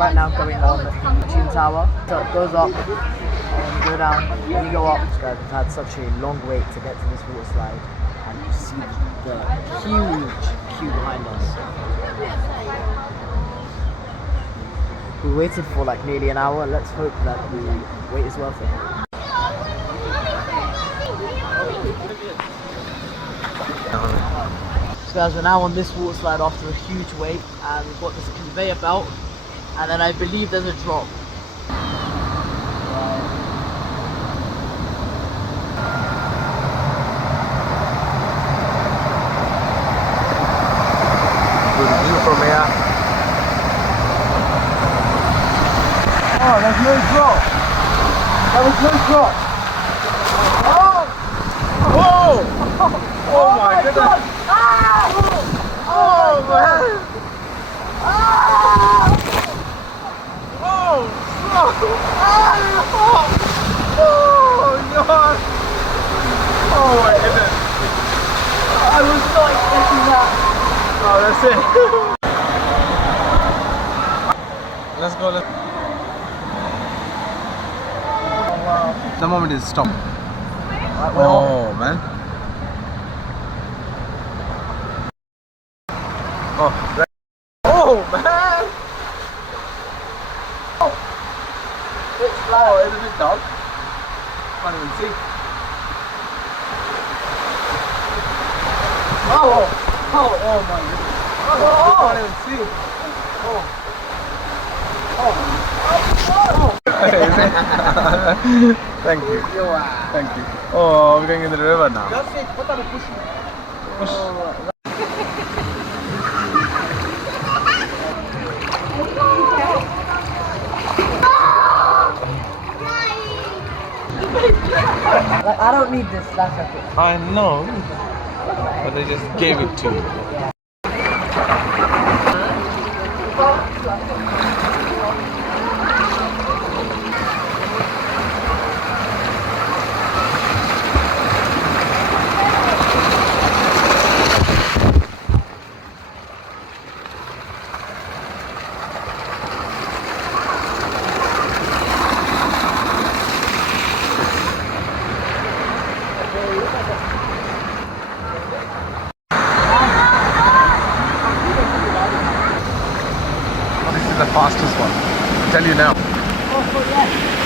right now I'm going on the Trident Tower. So it goes up, and then you go down, then you go up. Guys, we've had such a long wait to get to this water slide, and you see the huge queue behind us. We waited for like nearly an hour. Let's hope that the wait is worth it. So guys, we're now on this water slide after a huge wait, and we've got this conveyor belt, and then I believe there's a drop. Good view from here. Oh, there's no drop. There was no drop. Oh! Whoa! Oh my goodness! God. Ah! Oh man! Ah! Oh! Oh God! Oh my goodness! I was not expecting that. Oh, that's it. Let's go. Oh wow. The moment is stop. Right, well, Oh man. Oh, right. Oh man. it's Oh, like, it's a bit dark. Can't even see. oh Oh my goodness. oh Can't even see. Thank you. Thank you. Oh, we're going in the river now. That's it. What are we pushing? Push. Like, I don't need this, that's okay. I know, but they just gave it to you. This is the fastest one. I'll tell you now. Oh, yeah.